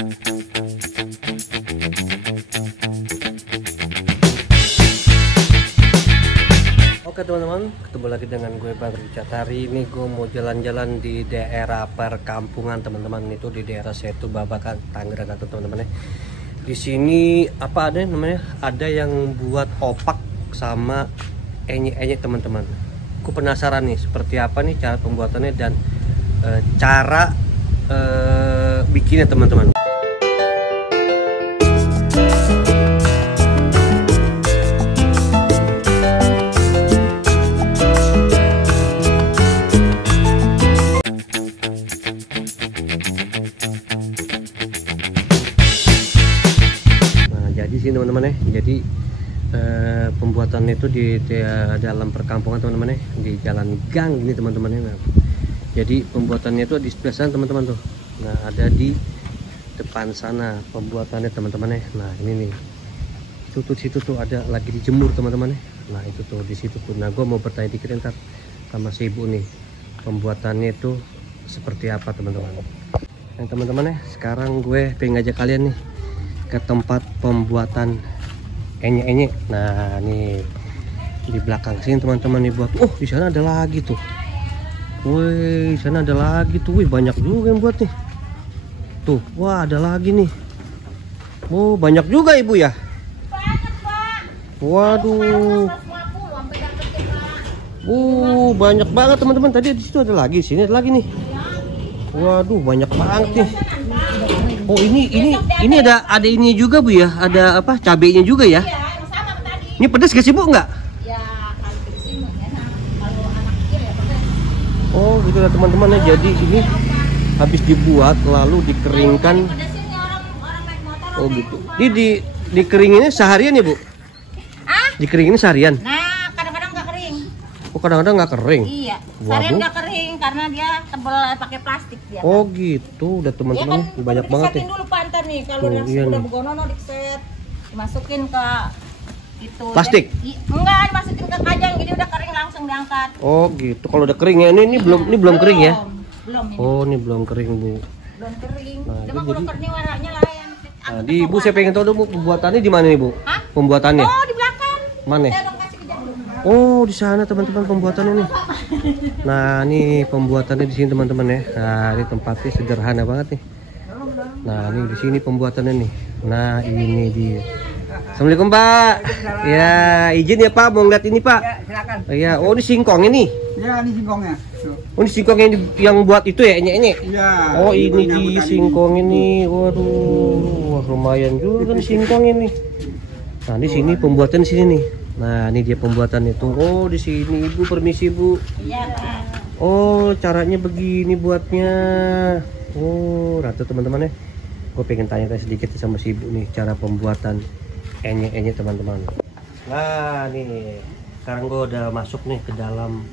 Oke teman-teman, ketemu lagi dengan gue Bang Richard. Hari ini gue mau jalan-jalan di daerah perkampungan teman-teman. Itu di daerah Setu Babakan, Tangerang atau teman-teman ya. Di sini apa ada namanya? Ada yang buat opak sama enyek-enyek teman-teman. Gue penasaran nih seperti apa nih cara pembuatannya dan cara bikinnya teman-teman. Sini teman-teman ya, jadi pembuatannya itu di dalam perkampungan teman-teman ya, di jalan gang ini teman-teman ya. Nah, jadi pembuatannya itu di sebelah sana teman-teman tuh. Nah ada di depan sana pembuatannya teman-teman ya. Nah ini nih, itu tuh situ tuh ada lagi dijemur teman-teman ya. Nah itu tuh di situ tuh. Nah gue mau bertanya dikit ntar sama si ibu nih, pembuatannya itu seperti apa teman-teman. Nah teman-teman ya, sekarang gue pengen ngajak kalian nih ke tempat pembuatan enyek-enyek. Nah nih di belakang sini teman-teman nih buat. Oh di sana ada lagi tuh. Wih, di sana ada lagi tuh. Wih banyak juga yang buat nih. Tuh, wah ada lagi nih. Oh banyak juga ibu ya. Waduh. Banyak banget teman-teman. Tadi di situ ada lagi, sini ada lagi nih. Waduh banyak banget nih. Oh ini ada ini juga Bu ya, ada apa cabenya juga ya? Iya, sama tadi. Ini pedas gak sih Bu nggak? Ya kalau pedas sih enak, kalau anak kecil ya pedas. Oh gitu ya teman-teman ya, jadi ini habis dibuat lalu dikeringkan. Pedasnya orang naik motor. Oh gitu. Ini dikeringinnya seharian ya Bu? Ah? Dikeringin seharian? Nah kadang-kadang nggak kering. Oh kadang-kadang nggak kering? Iya, Waduh. seharian nggak kering karena dia tebel pakai plastik dia. Oh gitu, udah teman-teman Ya kan, banyak banget nih. disetin dulu pantan nih, kalau Tuh, yang iya udah nih. begono diset, dimasukin ke itu. Plastik? Enggak, dimasukin ke kajang jadi udah kering langsung diangkat. Oh gitu, kalau udah kering ya, ini belum kering ya? Belum ini. Oh ini belum kering Bu. Belum kering. Nah, Cuma jadi- kalau kering warnanya lain. Nah, di Ibu saya pengen tahu dulu Bu, pembuatannya di mana nih Bu? Hah? Pembuatannya? Oh di belakang. Mana? Saya udah kasih ke jam. Oh di sana teman-teman pembuatannya nih. Nah ini pembuatannya di sini teman-teman ya. Nah ini tempatnya sederhana banget nih. Nah ini di sini pembuatannya nih. Nah ini dia. Assalamualaikum Pak. Ya izin ya Pak mau ngeliat ini Pak. Ya, silakan. Ya oh ini singkong ini. Ya, ini singkongnya. Tuh. Oh ini singkong yang buat itu ya enyek-enyek. Iya. Oh ini singkongnya di bukan singkong ini. Waduh, wah, lumayan juga nih singkong ini. Nah di sini pembuatan di sini nih. Nah ini dia pembuatan itu. Oh di sini Ibu, permisi Bu. Iya Pak. Oh caranya begini buatnya. Oh rata teman-teman ya. Gue pengen tanya-tanya sedikit sama si Ibu nih cara pembuatan enyek-enyek teman-teman. Nah nih sekarang gue udah masuk nih ke dalam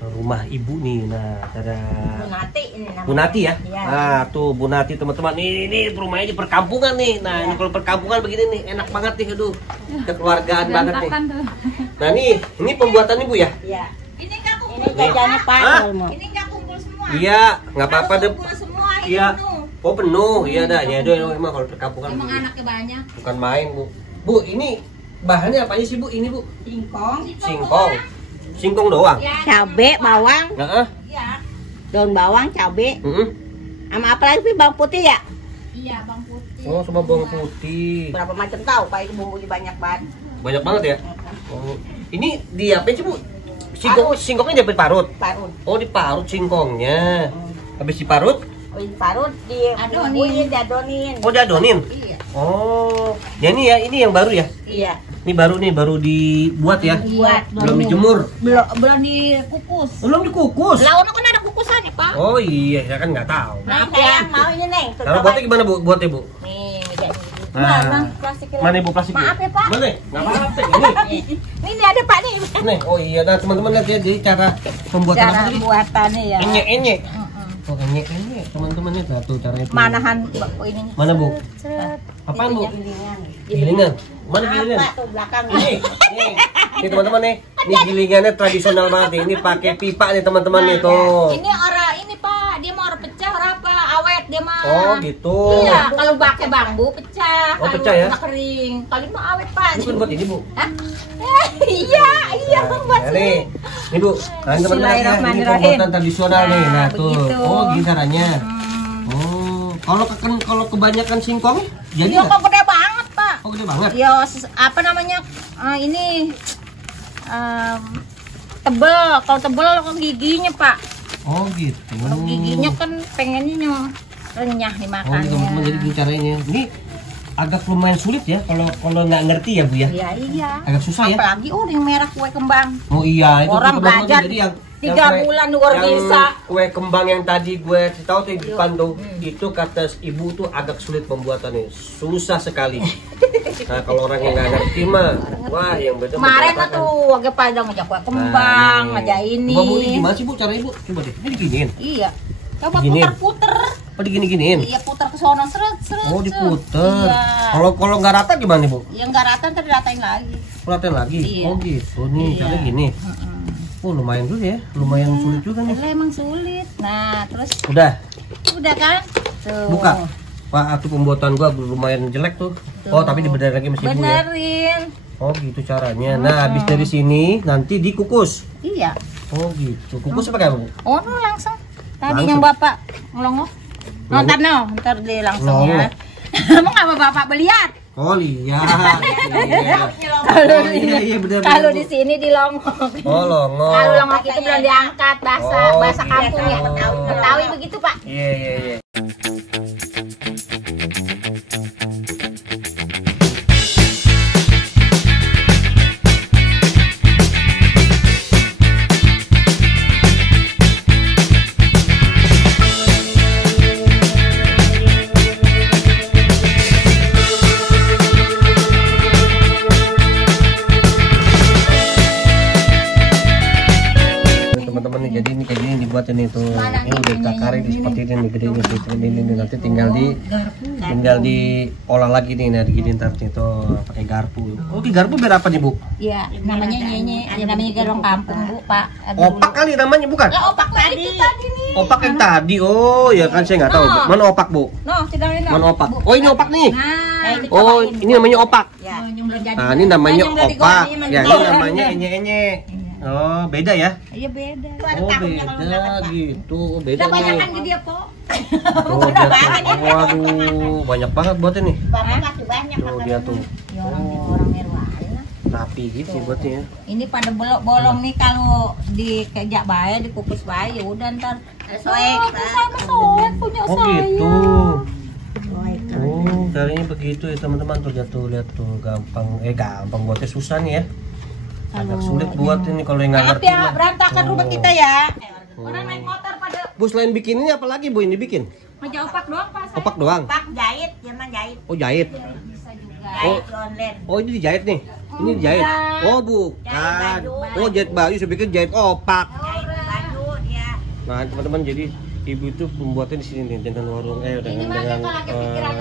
rumah Ibu nih. Nah ada Bunati ini namanya. Bu Nati ya. Iya. Nah tuh Bu Nati teman-teman. Ini rumahnya di perkampungan nih. Nah ini kalau perkampungan begini nih enak banget nih, aduh kekeluargaan banget nih. Nah ini pembuatannya Bu ya. Iya. Ini enggak kumpul. Ini jajannya Pak. Hah? Ini enggak kumpul semua. Iya nggak apa-apa deh. Kumpul semua ini Iya. penuh. Oh penuh, iya dah. Ya itu emang kalau perkampungan Emang begini. anaknya banyak. Bukan main Bu. Bu ini bahannya apa aja sih Bu? Ini Bu? Singkong. Singkong. Singkong doang. Ya, Cabe, bawang, Nah, Iya. daun bawang, cabe, sama apa lagi sih bawang putih ya? Iya, bawang putih. Oh sama bawang putih. Berapa macam tahu Pak itu bumbunya banyak banget. Banyak banget ya. Oh. Ini di apa sih Bu? Singkongnya diparut. Parut, Oh diparut singkongnya. Habis diparut? parut Adonin. diadonin. Oh diadonin. Iya. Oh, ya ini yang baru ya? Iya. Ini baru dibuat ya? Buat. Belum dijemur. Belum dikukus. Belum dikukus. Lah, ono kan ada kukusannya, Pak. Oh iya, saya kan nggak tahu. Nah, saya mau ini Neng. Kalau buatnya gimana Bu? Buatnya Bu? Nih, meja ini. Nah, Plastiknya. mana Ibu plastiknya? Maaf ya, Pak. Mana? Nggak apa-apa. Ini. Ini ada Pak nih. Nih, oh iya. Nah teman-teman lihat ya, jadi cara pembuatan apa Cara tadi? buatannya ya. Enyek-enyek. Oh enyek-enyek teman-teman ya. Nah tuh caranya. Manahan ini. Mana Bu? Seret. Apaan Bu? Gilingan. Gilingan. Mana gilingan? Apa tuh belakang? Nih teman-teman nih, ini gilingannya tradisional banget nih. Ini pakai pipa nih teman-teman nih tuh. Ini orang ini, Pak. Dia mau orang pecah orang apa? Awet dia mah. Oh gitu. Iya, kalau pakai bambu pecah. Oh, Kalau pecah ya? udah kering. Kalau ini mah awet Pak. Bukan buat ini, Bu. Hah? Iya buat Nah, nih. Nih, Bu. Nah, ini teman-teman ya, ini Bismillahirrahmanirrahim. pembuatan tradisional nih. Nah, tuh. begitu. Oh, gini caranya. Kalau kebanyakan singkong jadi Iya nggak? kok gede banget Pak. Oh, gede banget. Ya apa namanya ini tebel. Kalau tebel kok giginya Pak. Oh, gitu. Kalau giginya kan pengennya renyah Oh, dimakannya. ini teman-teman jadi gini caranya. Ini agak lumayan sulit ya kalau nggak ngerti ya, Bu ya. Iya. Agak susah ya. Apalagi yang merah kue kembang. Oh iya, itu Orang teman-teman belajar jadi yang 3 kue- bulan luar yang biasa. Kue kembang yang tadi gue tahu tuh di depan tuh, itu kata ibu tuh agak sulit pembuatannya, susah sekali. Nah kalau orang yang nggak ngerti mah, wah yang beda. Kemarin mah tuh agak padang aja kue kembang, aja ini. Bu, ini gimana sih Bu cara ibu? Coba deh, ini diginiin. Iya. Coba Giniin. puter-puter. Oh digini-giniin. Iya puter ke sono seret. Oh diputer. Iya. Kalau nggak rata gimana Bu? Yang nggak rata ntar diratain lagi. Latihan lagi. Iya. Oh gitu nih, Iya. caranya gini. Oh lumayan dulu ya, lumayan sulit juga nih. Lah, emang sulit. Nah, terus Udah, udah kan? Tuh. buka. Wah, aku pembuatan gua belum jelek tuh. Oh, tapi dibenerin lagi masih Bu ya. Benerin. Oh, gitu caranya. Nah, habis dari sini nanti dikukus. Iya. Oh, gitu. Kukus apa kayak Bu? Oh, no, langsung. Tadi Langsung. yang Bapak ngelongok. Nonton no, ntar di langsung ya. Ngelongok. Emang apa Bapak beliat? Oh, lihat. Iya. Kalau Oh, iya benar. kalau di sini dilongok. Oh, longok. Kalau longok itu belum diangkat bahasa Oh, bahasa kampung ya. gitu. Betawi begitu, Pak. Iya, iya, iya. Teman-teman nih, jadi ini kayak gini dibuat ini tuh. Ini udah ditakarnya di seperti ini nih, gede ini seperti ini nanti tinggal diolah lagi nih, nah digini ntar nih tuh pakai garpu. Oke, garpu biar apa nih Bu? Iya, namanya nyenye, ya namanya garong kampung, Bu, Pak. Aduh, Opak kali namanya bukan? Lah, opak tadi. Itu tadi nih. Opak yang tadi. Oh, ya kan saya nggak tahu. Bu. Mana opak Bu? No, sedang ini. Mana opak? Oh ini opak nih. Nah, itu Oh cobain. ini namanya opak. Ya, yang belum jadi. Nah ini namanya Yang belum opak. digoreng, Ya belum ini digoreng. namanya enye-enye. Oh beda ya? Iya beda. Oh beda gitu. Beda Udah nih. banyak kan dia, Po. Oh dia tuh. Waduh banyak banget buat ini. Bapak kasih banyak. Tuh dia tuh. Ya orang Nirwana. Rapi gitu buatnya. Ini pada bolong nih kalau dikejak bae, dikukus bae ya udah ntar soek. Soek punya Oh saya. gitu. Oh caranya begitu ya teman-teman tuh jatuh lihat tuh gampang gampang buatnya susah nih ya. Agak sulit buat ini kalau yang nggak Maaf ngerti. ya, mah. berantakan rumah Oh. kita ya. Orang naik motor pada Bu selain bikin ini apa lagi Bu ini bikin? meja opak doang Pak. Opak doang. Pak jahit, jangan jahit. Oh jahit. Bisa juga. Oh, Online. oh ini dijahit nih. Ini dijahit. Oh bukan. Jahit baju. Oh jahit baju. Saya pikir jahit opak. Jahit baju dia. Nah teman-teman jadi ibu itu pembuatnya di sini nih dengan warung dengan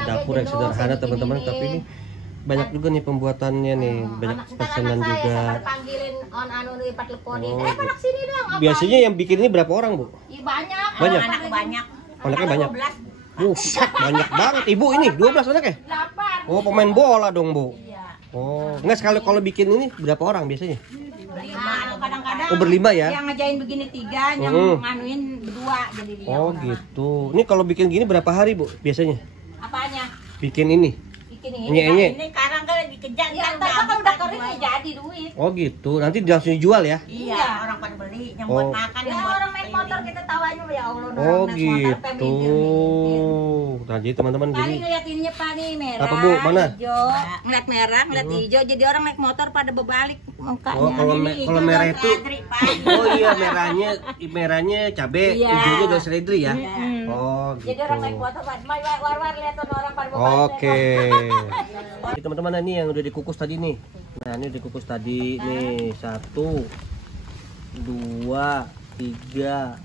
dapur yang sederhana teman-teman. Tapi ini banyak juga nih pembuatannya nih, banyak pesanan juga. Panggilin on anu lipat teleponin. Oh, Pada sini dong. Apa? Biasanya yang bikin ini berapa orang Bu? Iya banyak. Banyak? Anak banyak. Anaknya banyak. 12. Buset banyak banget. Ibu ini 12 anaknya. 8. Oh pemain bola dong Bu. Iya. Oh enggak sekali kalau bikin ini berapa orang biasanya? Kadang-kadang Oh berlima ya? yang ngejain begini 3, yang nganuin 2 jadi dia. Oh gitu. Ini kalau bikin gini berapa hari Bu biasanya? Apanya? Bikin ini? Bikin ini. Enye-enye. Ini sekarang kan lagi kejar Ya, kan tapi kan udah kering ya jadi duit. Oh gitu. Nanti langsung dijual ya? Iya, orang pada beli yang Oh. buat makan, Ya yang buat orang naik motor kita tahu aja ya Allah. Oh orang naik motor gitu. pengen Nah jadi teman-teman Kali jadi ngeliatinnya Pak nih merah, Apa, Bu? Mana? hijau, ngeliat merah, ngeliat hijau, jadi orang naik motor pada berbalik mukanya. Oh kalau Ini kalau hijau merah dan itu seledri, Pak. Oh iya merahnya cabe, Iya. hijaunya dari seledri ya. Oh gitu. Jadi orang naik motor Pak, war-war lihat orang pada berbalik. Oke. Ini teman-teman ini yang udah dikukus tadi nih. Nah ini dikukus tadi nih 1, 2, 3,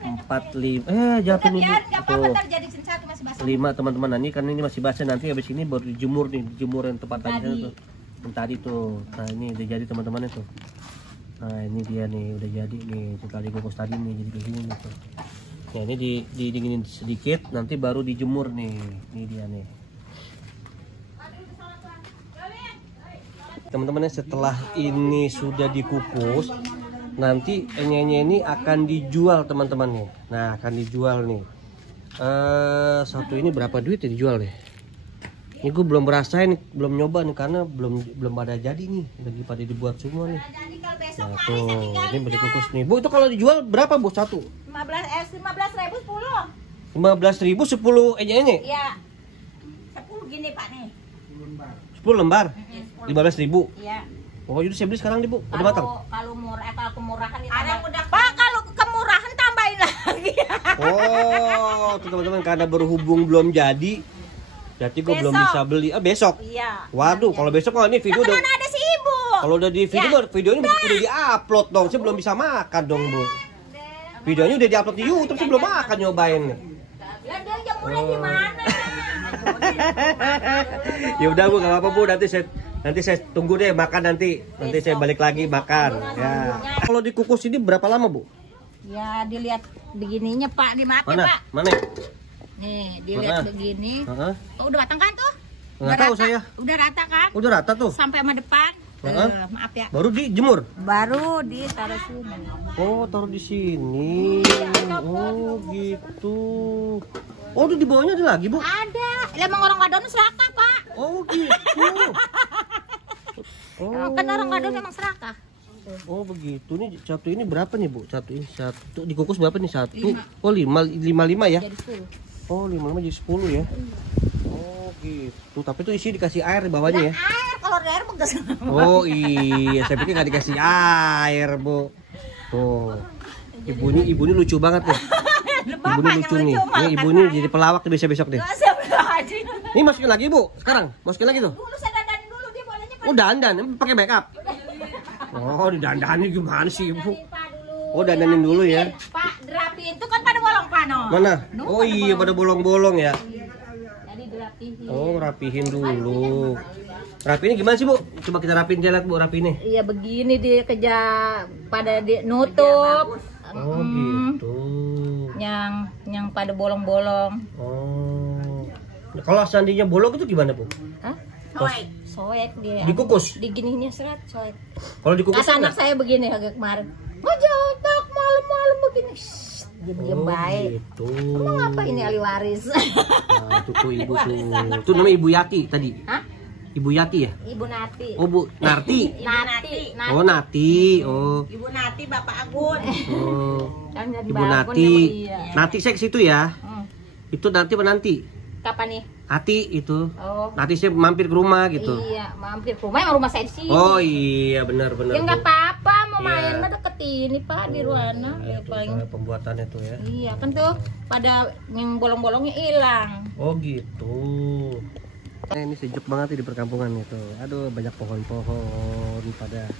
4, 5. Jatuh nih. Bu. Enggak apa-apa, Tuh. ntar jadi satu masih basah. 5 teman-teman. Nah, ini kan ini masih basah, nanti habis ini baru dijemur nih, dijemur yang tempat tadi tuh. Yang tadi tuh. Nah, ini udah jadi teman-teman itu. Nah, ini dia nih udah jadi nih setelah dikukus tadi nih jadi begini nih tuh. Nah, ini didinginin sedikit, nanti baru dijemur nih. Ini dia nih. Teman-teman, setelah ini sudah dikukus, nanti enyenya ini akan dijual teman-teman nih. Nah, akan dijual nih. Satu ini berapa duit ya dijual deh? Ini gue belum merasain, belum nyoba nih karena belum pada jadi nih, lagi pada dibuat semua nih. Nah tuh, ini udah dikukus nih. Bu, itu kalau dijual berapa Bu satu? 15.000 10. 15.000 10 enyenya? Iya. 10 gini Pak nih. 10 lembar? 15.000? Iya. Oh, jadi saya beli sekarang nih Bu, udah matang? Kalau murah, kalau kemurahan ditambah. Pak, kalau kemurahan tambahin lagi. Oh, tuh teman-teman, karena berhubung belum jadi, berarti gue belum bisa beli. Besok? Iya. Waduh, kalau besok kalau ini video udah ada si Ibu. Kalau udah di video, videonya udah di-upload dong. Saya belum bisa makan dong, Bu. Videonya udah di-upload di YouTube, saya belum makan nyobain nih. Lah dia jamurnya di mana? Ya udah Bu, enggak apa-apa Bu, nanti saya tunggu deh makan nanti. Nanti saya balik lagi makan. Ya. Kalau dikukus ini berapa lama, Bu? Ya, dilihat begininya Pak, dimakan Mana? Pak. Mana? Nih, dilihat begini. Heeh. Oh, udah matang kan tuh? Nggak tahu saya. Udah rata kan? Udah rata tuh. Sampai sama depan. Maaf ya. Baru dijemur. Baru ditaruh sini. Oh, taruh di sini. Oh, gitu. Oh, di bawahnya ada lagi, Bu? Ada. Emang orang Wadon serakah, Pak. Oh, gitu. Oh. Kan orang Wadon emang serakah. Oh, begitu. Nih satu ini berapa nih, Bu? Satu ini satu dikukus berapa nih? Satu. Oh, 5 ya? Jadi 10. Oh, 5 jadi 10 ya. Oh, gitu. Tapi itu isi dikasih air di bawahnya ya. Air, kalau ada air begas. Oh iya, saya pikir nggak dikasih air, Bu. Tuh, ibu ini lucu banget ya. Ibu ini lucu nih. Ini ibu ini jadi pelawak tuh besok deh. Ini masukin lagi, Bu. Sekarang masukin lagi tuh. Dulu saya dandanin dulu dia bolehnya. Oh, dandan, pakai backup. Oh, didandanin gimana sih, Bu? Oh, dandanin dulu ya. Pak, dirapiin itu kan pada bolong pano. Mana? Oh iya, pada bolong-bolong ya. Jadi dirapiin. Oh, rapihin dulu. Rapihin gimana sih, Bu? Coba kita rapihin, lihat Bu, rapihin nih. Iya begini dia kerja pada nutup. Oh, gitu. Yang pada bolong-bolong. Oh. Kalau seandainya bolong itu gimana, Bu? Hah? Soek dia. Dikukus. Digininya seret soek. Kalau dikukus Kata anak saya begini agak kemarin. Ngejauh malam-malam begini. Diam-diam baik. Gitu. Emang apa ini ahli waris? Nah, itu tuh ibu tuh. Itu namanya Ibu Yati tadi. Hah? Ibu Yati ya? Ibu Nati. Oh, Bu Narti. Nati. Oh, Nati. Oh. Ibu Nati, Bapak Agun. Oh. Kan jadi Ibu bakun Nati. emang iya. Nati saya ke situ ya. Itu nanti apa nanti? Kapan nih? Hati itu. Oh. Nanti saya mampir ke rumah gitu. Iya, mampir ke rumah, emang rumah saya di sini. Oh iya, benar-benar. Ya nggak Bu. apa-apa, mau Iya. main mah deket ini Pak di Ruana. Ya, Ya, tuh, paling. cara pembuatannya tuh ya. Iya kan tuh pada yang bolong-bolongnya hilang. Oh gitu. Ini sejuk banget di perkampungan itu. Aduh, banyak pohon-pohon pada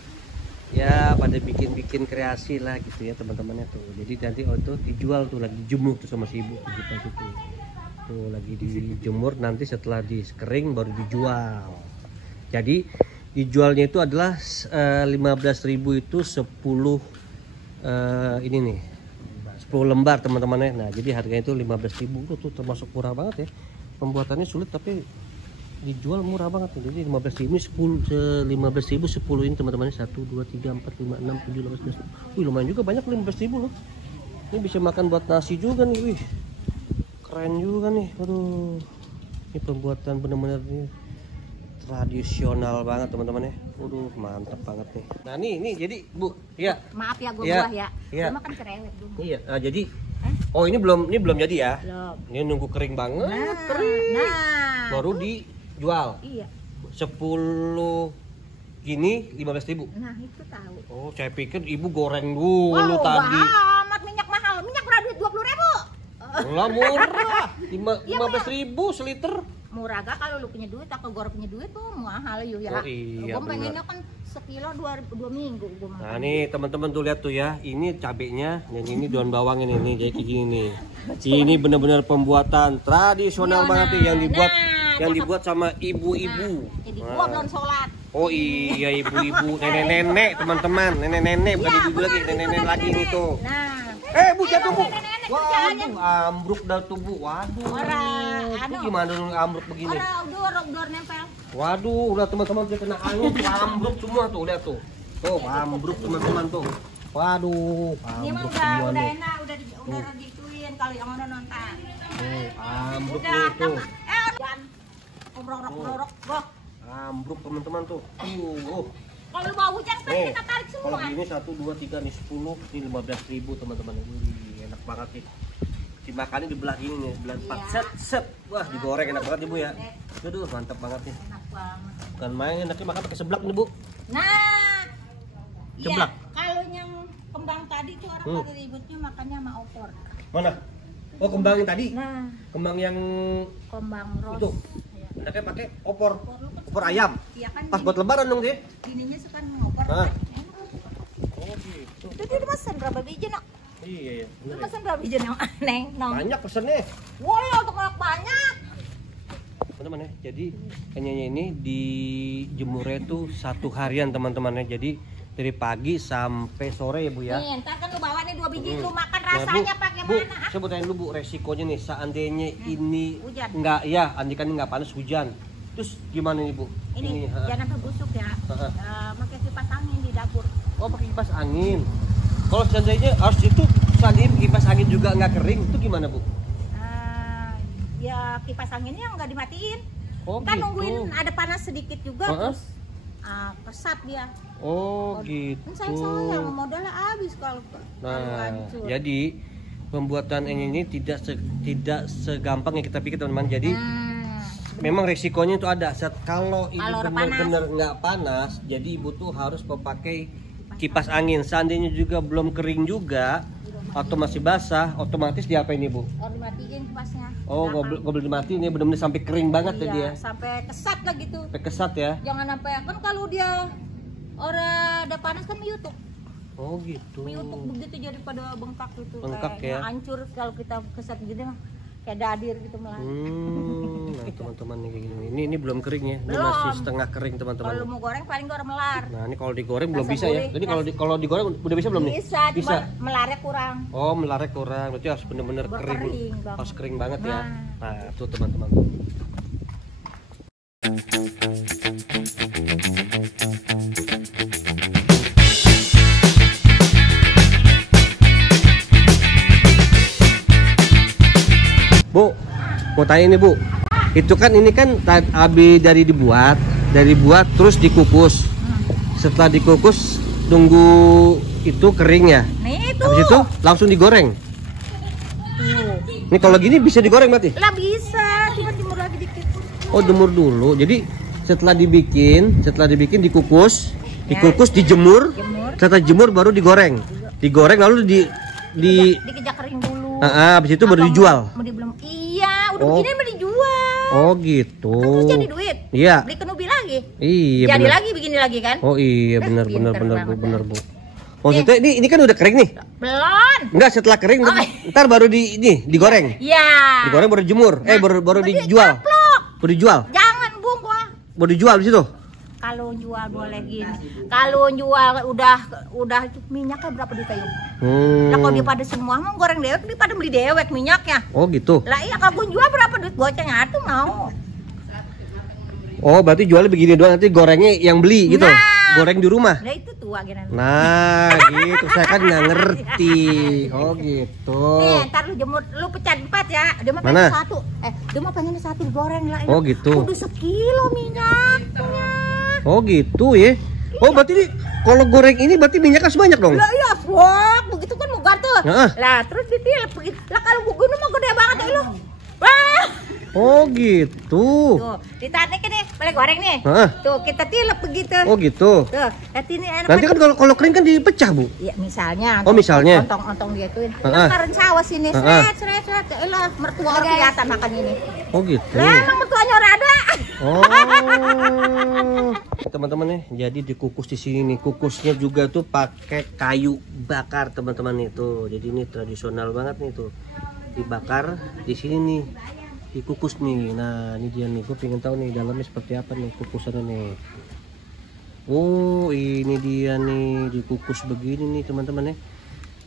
bikin kreasi lah gitu ya teman-temannya tuh. Jadi nanti itu dijual tuh, lagi dijemur tuh sama si ibu gitu. Tuh lagi dijemur, nanti setelah kering baru dijual. Jadi dijualnya itu adalah 15.000 itu 10 ini nih. 10 lembar teman-temannya. Nah, jadi harganya itu 15.000 tuh termasuk murah banget ya. Pembuatannya sulit tapi dijual murah banget nih. Jadi 15.000 10 ini teman-temannya 1 2 3 4 5 6 7 8 9. Wih, lumayan juga banyak 15.000 loh. Ini bisa makan buat nasi juga nih. Wih. Keren juga nih. Aduh. Ini pembuatan bener-bener nih tradisional banget teman-teman ya. Waduh, mantap banget nih. Nah, nih jadi Bu, ya. Maaf ya gue Iya. buah ya. Iya. Gue makan cerewet dulu. Iya, jadi oh ini belum jadi ya? Belum. Ini nunggu kering banget. Kering. Nah. Baru dijual. Iya. 10 gini 15.000. Nah, itu tahu. Oh, saya pikir Ibu goreng dulu tadi. Amat minyak mahal. Minyak berapa duit 20.000? Lah murah. 15.000 seliter. Murah gak kalau lu punya duit atau gue punya duit tuh mahal yuk ya. Oh, iya, Gue pengennya kan sekilo 2 minggu gue makan. Nah, nih teman-teman tuh lihat tuh ya. Ini cabenya dan ini daun bawangnya nih jadi kayak gini nih. Ini benar-benar pembuatan tradisional Iya, banget nih yang dibuat cakep. dibuat sama ibu-ibu. Jadi Nah. gua belum sholat. Oh iya, ibu-ibu, nenek-nenek teman-teman, nenek-nenek bukan Iya, ibu lagi, benar, nenek-nenek itu lagi ini nenek. tuh. Nah, Bu jatuh Bu. Waduh, ambruk dah tuh Bu. Waduh. Itu gimana dong ambruk begini? Dor nempel. Waduh, udah teman-teman dia kena angin tuh ambruk semua tuh, lihat tuh. Tuh, ambruk teman-teman tuh. Waduh, Ini mah ambruk semua udah nih. enak, udah digituin kalau yang mana nonton. Ambruk Udah, nih tuh. Brok. Ambruk teman-teman tuh. Kalau mau hujan kan Nih, kita tarik kalau semua. gini 1, 2, 3 nih 10, ini 15.000 teman-teman. Wih, enak banget nih. Dimakannya di belah ini nih, belah 4 set. Wah, digoreng enak banget Ibu ya. Aduh, mantap banget nih. Enak banget. Bukan main enaknya makan pakai seblak nih Bu. Nah, Ceblak. iya, kalau yang kembang tadi tuh orang pada ributnya makannya sama opor. Mana? Oh, kembang yang tadi. Nah, Kembang yang kembang ros. itu. Enaknya pakai opor ayam. Iya kan. Pas buat lebaran dong sih. Ininya suka ngopor. Hah? Oh gitu. Itu dia pesan berapa biji nak? Iya, iya. Lu pesan berapa biji nang? Neng, nong. Banyak pesennya. Wah, untuk banyak. Teman-teman ya, jadi kenyanya ini dijemurnya tuh 1 harian teman-teman ya. Jadi dari pagi sampai sore ya Bu ya. Nih, ntar kan lu bawa nih 2 biji, lu makan Nah, rasanya Bu, bagaimana? saya mau tanya dulu Bu, resikonya nih seandainya ini hujan. enggak ya, andikan ini enggak panas hujan. Terus gimana nih Bu? Ini ha. jangan sampai busuk ya. Pakai kipas angin di dapur. Oh, pakai kipas angin. Kalau seandainya harus itu seandainya kipas angin juga nggak kering, itu gimana Bu? Ya kipas anginnya nggak dimatiin. Oh, Kan gitu. nungguin ada panas sedikit juga terus kesat dia. Oh, gitu. Sayang modalnya habis kalau Nah, hancur. jadi pembuatan ini tidak segampang yang kita pikir teman-teman. Jadi memang resikonya itu ada. Kalau ini Kalau udah benar-benar nggak panas, jadi ibu tuh harus memakai kipas angin. Seandainya juga belum kering juga atau masih basah, otomatis diapain ibu? Oh, dimatiin kipasnya. Oh, nggak boleh dimatiin ya, benar-benar sampai kering banget tadi ya. Sampai kesat lah gitu. Sampai kesat ya. Jangan sampai kan kalau dia orang ada panas kan meyutuk. Oh gitu. Meyutuk begitu jadi pada bengkak gitu. Bengkak Kayaknya ya. hancur kalau kita kesat gitu mah. Kayak dadir gitu malah. Nah teman-teman nih kayak gini. Ini belum kering ya. Ini Belum. masih setengah kering teman-teman. Kalau mau goreng paling goreng melar. Nah ini kalau digoreng belum Rasa bisa ya. gurih, Jadi kalau digoreng udah bisa belum nih? Bisa, cuma melarnya kurang. Oh melarnya kurang. Berarti harus bener-bener kering. Berkering banget. Harus kering banget ya. Nah tuh teman-teman. Bu, mau tanya nih Bu, itu kan ini kan habis dari dibuat terus dikukus. Setelah dikukus tunggu itu kering ya. Nih itu. Habis itu langsung digoreng. Ini kalau gini bisa digoreng berarti? Lah bisa, cuma jemur lagi dikit. Oh jemur dulu. Jadi setelah dibikin dikukus, dijemur. Setelah jemur baru digoreng. Digoreng lalu Dikejar kering dulu. habis itu baru dijual. Iya, udah begini mau dijual. Oh gitu. Terus jadi duit. Iya. Beli kenubi lagi. Iya Jadi benar. lagi begini lagi kan? Oh iya benar pinter Bu, banget. benar Bu. Maksudnya ini kan udah kering nih. Belum. Enggak, setelah kering ntar baru digoreng. Iya. Digoreng baru jemur. Baru dijual. Baru dijual. Jangan bung gua. Baru dijual di situ. Kalau jual boleh gini. Kalau jual udah minyaknya berapa di kayu? Lah kalau dia pada semua mau goreng dewek, dia pada beli dewek minyaknya. Oh gitu. Lah iya kalau jual berapa duit gocengnya tuh mau. Oh berarti jualnya begini doang, nanti gorengnya yang beli gitu. Nah. Goreng di rumah. Lah itu tua gini. Nah gitu, saya kan nggak ngerti. Oh gitu. Nih, ntar lu jemur, lu pecah 4 ya. Dia mah Mana? pengen 1. Dia mah pengen 1 digoreng lah. Oh gitu. Udah sekilo minyaknya. Oh gitu ya. Oh berarti ini kalau goreng ini berarti minyaknya sebanyak dong? Lah iya, wah, begitu kan mugar tuh. Heeh. Lah terus ditilep begitu. Lah kalau gua mah gede banget ya lu. Wah. Oh gitu. Tuh, ditarik nih, boleh goreng nih. Heeh. Tuh, kita tilep begitu. Oh gitu. Tuh, nanti ini enak. Nanti kan kalau kering kan dipecah Bu. Ya misalnya. Oh, misalnya. Ontong diituin. Heeh. Kan karen sawas ini. Heeh. Seret. Elah, mertua orang kelihatan makan ini. Oh gitu. Lah emang mertuanya orang ada. Oh. Teman-teman nih, jadi dikukus di sini nih. Kukusnya juga tuh pakai kayu bakar teman-teman itu. Jadi ini tradisional banget nih tuh. Dibakar di sini nih. Dikukus nih. Nah, ini dia nih. Gue pengen tahu nih dalamnya seperti apa nih kukusannya nih. Oh, ini dia nih dikukus begini nih teman-teman ya.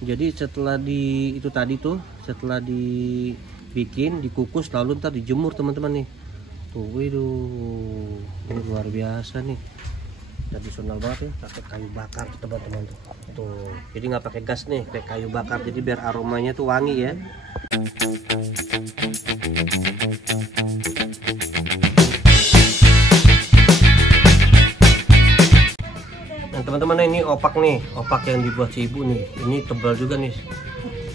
Jadi setelah itu tadi tuh, setelah dibikin, dikukus, lalu ntar dijemur teman-teman nih. Tuh, waduh, ini luar biasa nih. Tradisional banget ya, pakai kayu bakar teman-teman tuh. Tuh, jadi nggak pakai gas nih, pakai kayu bakar. Jadi biar aromanya tuh wangi ya. Nah teman-teman, ini opak nih, opak yang dibuat si ibu nih. Ini tebal juga nih.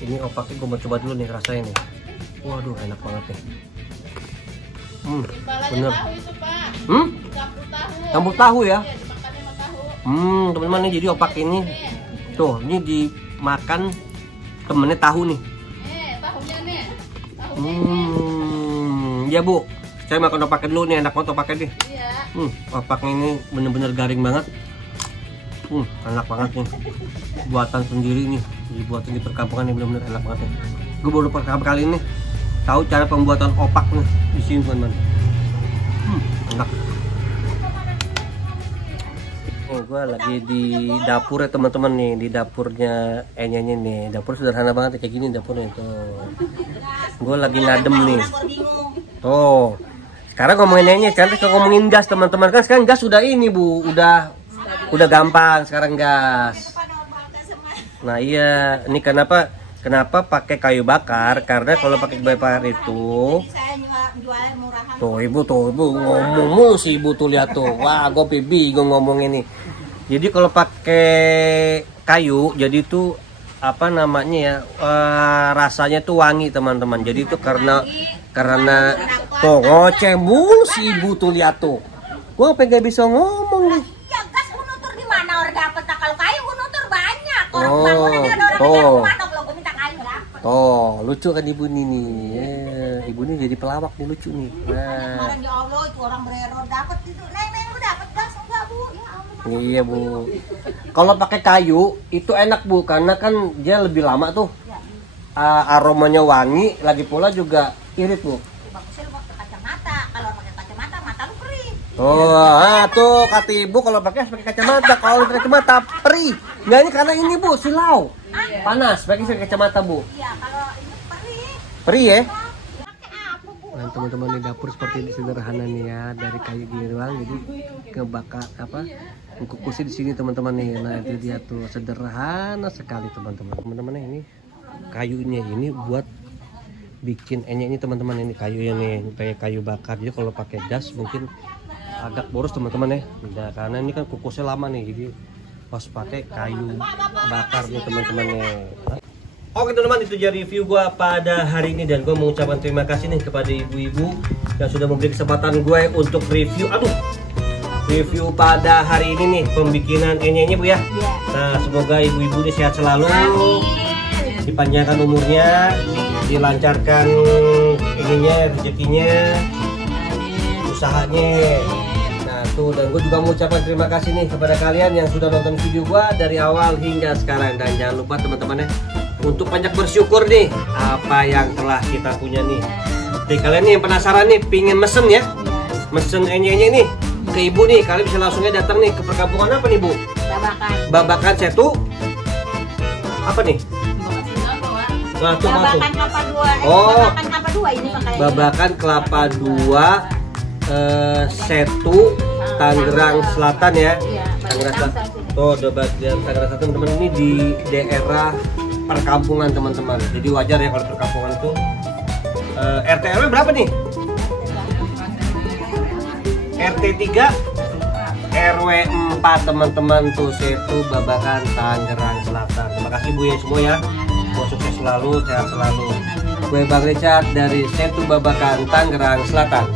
Ini opaknya gue mau coba dulu nih, rasain nih. Waduh, enak banget nih. Bener. Campur tahu ya. Teman-teman nih, jadi opak ini tuh, ini dimakan temennya tahu nih. Ya Bu, saya makan opaknya dulu nih, enak banget opaknya nih. Opaknya ini bener-bener garing banget. Enak banget nih, buatan sendiri nih, dibuatin di perkampungan, ini bener-bener enak banget nih. Gue baru pertama kali ini tahu cara pembuatan opak nih di sini teman-teman. Enak. Gue lagi di dapur ya teman-teman nih, di dapurnya Enyanya nih. Dapur sederhana banget kayak gini dapurnya tuh. Gue lagi ngadem nih. Tuh. Sekarang ngomongin Enyanya, kan ngomongin gas teman-teman. Kan sekarang gas sudah ini Bu, udah gampang sekarang gas. Nah iya, ini kenapa pakai kayu bakar? Karena kalau pakai kayu bakar itu, tuh ibu ngomong mulu sih ibu tuh, lihat tuh. Wah, gue ngomong ini. Jadi kalau pakai kayu, jadi itu apa namanya ya, rasanya tuh wangi teman-teman. Jadi itu karena tuh ngoceh mulu si ibu tuh, lihat tuh. Gue pengen bisa ngomong nih. Ya gas gue nutur di mana orang dapat? Kalau kayu gue nutur banyak. Orang Oh, bangunan ada orang tuh. yang mana kalau gue minta kayu dapat. Oh, lucu kan ibu ini nih. Ibu ini jadi pelawak nih, lucu nih. Nah. Kemarin ya Allah itu orang bererror dapat itu. Neng gue dapat gas enggak Bu? Ya Allah. Iya Bu. Kalau pakai kayu itu enak Bu, karena kan dia lebih lama tuh. Aromanya wangi, lagi pula juga irit Bu. Bagusnya lu pakai kacamata. Kalau pakai kacamata mata lu perih. Oh, tuh kata ibu kalau pakai kacamata. Kalau pakai kacamata perih. Nggak, ini karena ini Bu, silau. Panas, pakai kacamata Bu. Iya, kalau ini perih. Perih ya? Pakai apa Bu? Nah teman-teman, di dapur seperti ini sederhana nih ya, dari kayu gini doang, jadi ngebakar kukusnya di sini teman-teman nih. Nah itu dia tuh, sederhana sekali teman-teman. Teman-teman ini kayunya ini buat bikin Enyanya ini teman-teman, ini kayunya nih kayak kayu bakar. Jadi kalau pakai gas mungkin agak boros teman-teman ya. Nah, karena ini kan kukusnya lama nih, jadi pas pakai kayu bakar nih teman-teman nih. Oke teman-teman, itu jadi review gua pada hari ini, dan gua mengucapkan terima kasih nih kepada ibu-ibu yang sudah memberi kesempatan gue untuk review. Review pada hari ini nih, pembikinan Enyanya Bu ya. Nah semoga ibu-ibu ini sehat selalu, dipanjangkan umurnya, dilancarkan ininya, rezekinya, usahanya. Nah tuh, dan gue juga mengucapkan terima kasih nih kepada kalian yang sudah nonton video gue dari awal hingga sekarang. Dan jangan lupa teman-teman ya, untuk banyak bersyukur nih apa yang telah kita punya nih. Jadi kalian nih yang penasaran nih, pingin mesen ya, mesen Enyanya nih ke ibu nih, kalian bisa langsungnya datang nih ke perkampungan apa nih Bu? Babakan Setu apa nih? Nah, tuh, Babakan Kelapa 2. Oh. Babakan Kelapa 2 ini pakai. Babakan Kelapa 2 Setu, Tangerang Selatan ya. Tangerang Selatan. Tuh, Tangerang Selatan teman-teman, ini di daerah perkampungan teman-teman. Jadi wajar ya kalau perkampungan itu. RT RW berapa nih? RT 3 RW 4 teman-teman tuh, Setu, Babakan, Tangerang Selatan. Terima kasih Bu ya semua ya. Sukses selalu, sehat selalu. Gue Bang Richard dari Setu, Babakan, Tangerang Selatan.